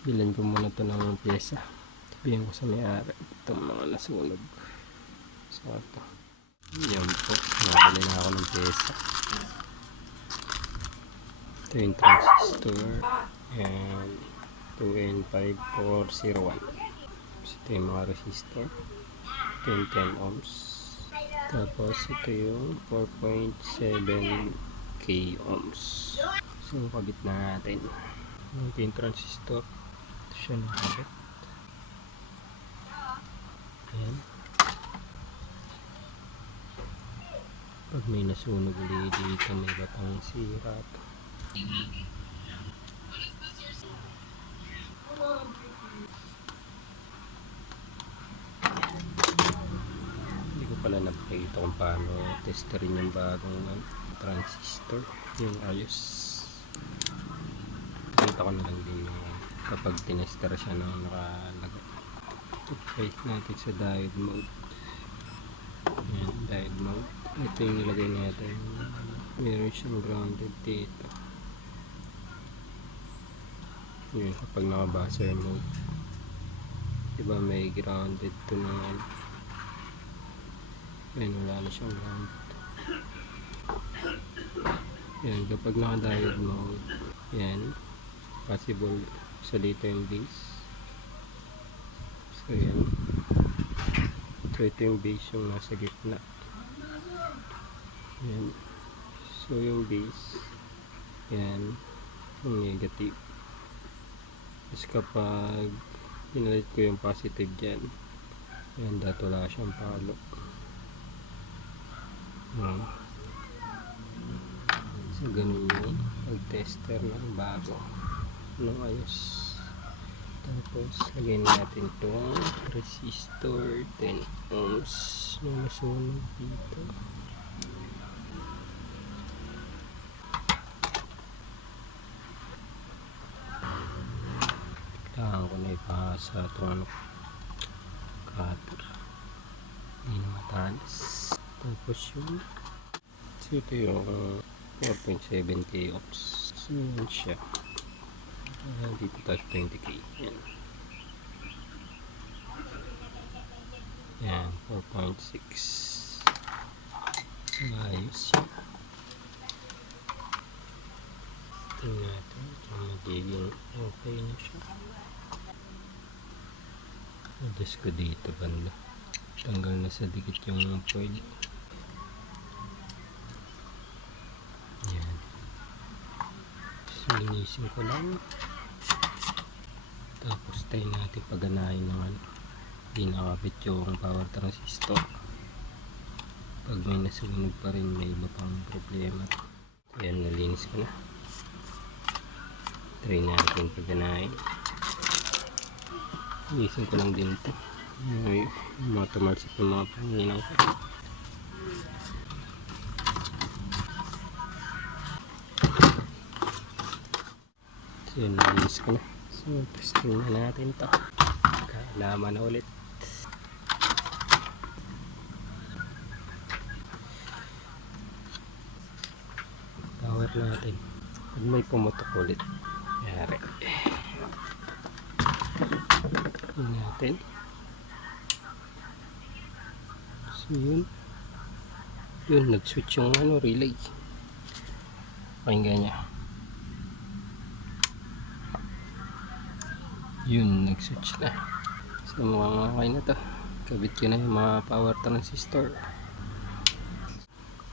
Bilan ko muna ito ng pyesa. Sabihin ko sa may-ari itong mga nasunog. So ito. Yan po. Nabili na ako ng pyesa. Ito yung transistor. And 2N5401. Ito yung mga resistor. Ito yung 10 ohms. Tapos ito yung 4.7k ohms. So kabit na natin. Ito yung transistor. Ito siya nakabit. Ayan. Pag may nasunog ulit dito, may batang sira. Hindi ko pala napakita kung paano testerin yung bagong transistor. Yung ayos. Kita ko na lang din yung kapag tinester siya na nakalagay. Try natin sa diode mode. Ayan, diode mode. Ito yung nilagay natin. Meron siyang grounded dito. Yun, kapag naka-buzzer mode. Diba may grounded to na ano. Ayan, wala na siyang ground. Ayan, kapag naka-diode mode. Ayan, possible sa dito yung base. So ayan. So ito yung base yung nasa gitna. Ayan. So yung base, yan, yung negative. Tapos kapag pinalit ko yung positive dyan, yan, dahil wala siyang palo. Ayan. So ganun yung pag-tester ng bago ng ayos. Tapos lagyan natin itong resistor 10 ohms na nasunog dito. Kailangan ko na ipasa itong cutter. Hindi na matalas. Tapos yung so ito yung 4.7k ohms. So yun siya. Dito tayo 20k. Yan. Yan, 4.6. Ayos siya. Tingnan natin kung magiging okay na siya. Adjust ko dito banda. Tanggal na sa dikit yung foil. Yan. Sinisin ko lang. Tapos tayo natin paganahin naman. Hindi nakapit yung power transistor. Pag may nasunog pa rin, may iba pang problema. Yan, nalinis ko na. Try natin paganahin. Linisin ko lang din ito. May mga tumalsik yung mga panginaw ko. So yun, nalinis ko na. So testing na natin ito. Kaalaman na ulit. Power natin. Pag may pumutok ulit, yari. Tingnan natin. So yun. Yun, nag-switch yung relay. Pakinggan niya. Yun, nag-switch na. So mukhang okay na to. Kabit ko na yung mga power transistor.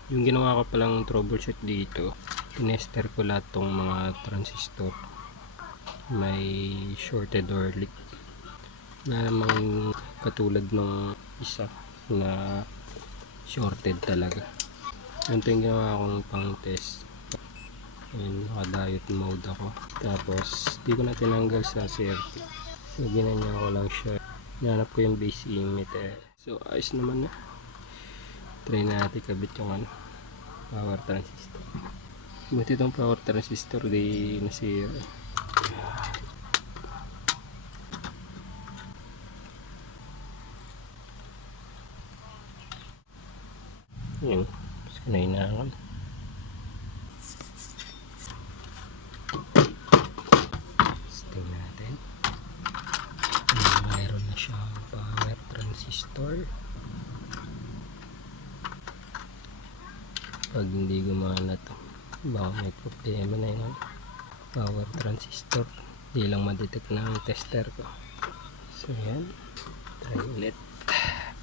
Yung ginawa ko palang troubleshoot dito, tinester ko lahat tong mga transistor. May shorted or leak. Na namang katulad ng isa na shorted talaga. Ito yung ginawa kong pang test. Ayan, naka-diode mode ako. Tapos di ko na tinanggal sa circuit. So ginanya ko lang siya. Hinanap ko yung base emitter. So ayos naman na. Try natin kabit yung power transistor. Buti itong power transistor di nasira. Yun, tapos ko na hinangan. Testing natin. motor. Pag hindi gumana to, baka may problema na yun. Power transistor, hindi lang madetect na ang tester ko. So yan, try ulit.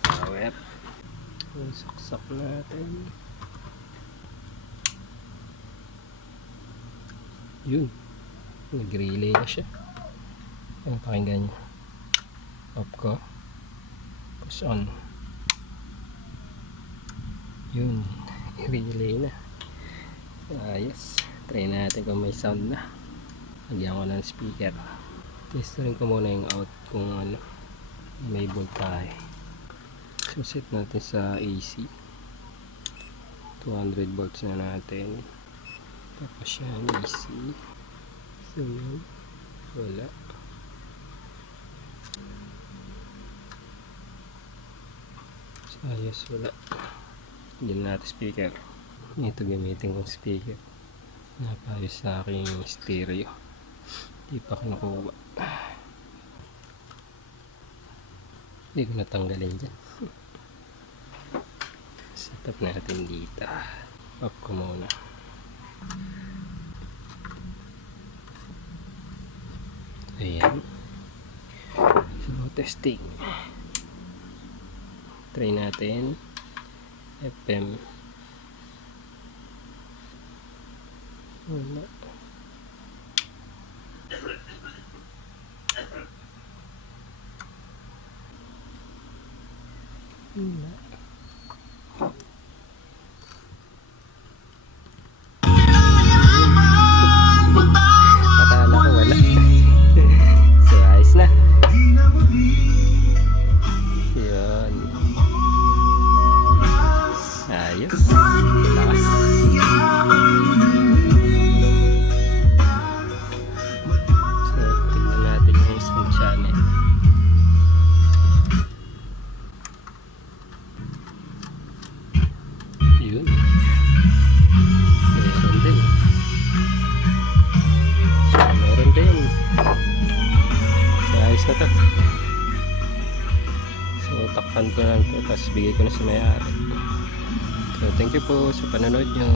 Power, saksak natin. Yun, nag-relay na siya. Ang pakinggan niya, off ko, push on. Yun, relay na. Ayos, try natin kung may sound na. Lagyan ko ng speaker. Testin ko muna yung out kung ano, may voltahe. So set natin sa AC, 200 volts na natin. Tapos yan, AC. So yun, wala. So ayos, wala. Diyan natin speaker. Ito gamitin kong speaker. Napayos sa aking stereo. Di pa kinukuha. Hindi ko natanggalin dyan. Setup natin dito. Off ko muna. Ayan. So testing. Try natin. FM. Wala. Wala. Akala ko wala. So ayos na. Yun. Ayos. Lakas. So tingnan natin yung sound channel. Yun. Meron din. So meron din. So ayos na to. So takpan ko lang to, tapos bigay ko na sa may-ari. So thank you po sa panonood nyo.